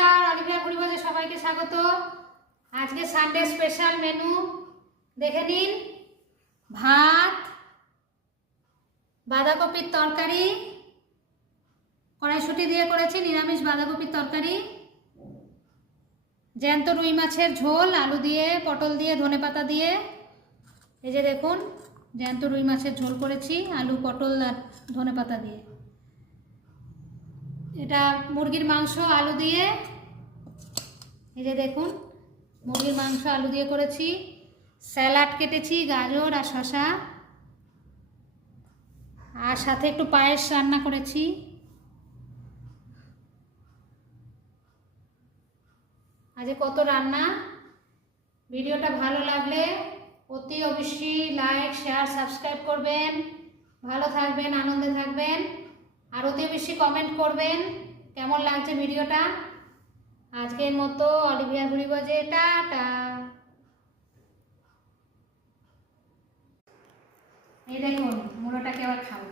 নমস্কার, অলিভিয়া পরিবারে সবাইকে স্বাগত। আজকে সানডে স্পেশাল মেনু দেখে নিন। ভাত, বাঁধাকপির তরকারি, কড়াইশুঁটি দিয়ে করেছি নিরামিষ বাঁধাকপির তরকারি, জ্যান্ত রুই মাছের ঝোল আলু দিয়ে, পটল দিয়ে, ধনেপাতা দিয়ে। এই যে দেখুন, জ্যান্ত রুই মাছের ঝোল করেছি আলু, পটল আর ধনেপাতা দিয়ে। এটা মুরগির মাংস আলু দিয়ে, এই যে দেখুন মুরগির মাংস আলু দিয়ে করেছি। স্যালাড কেটেছি, গাজর আর শসা, আর সাথে একটু পায়েস রান্না করেছি। আজ কত রান্না। ভিডিওটা ভালো লাগলে অতি অবশ্যই লাইক, শেয়ার, সাবস্ক্রাইব করবেন। ভালো থাকবেন, আনন্দে থাকবেন, আর অতি বেশি কমেন্ট করবেন কেমন লাগছে ভিডিওটা। আজকের মতো অলিভিয়া ঘুরিবাজে টাটা। এই দেখুন মুড়োটাকে আবার খাবো।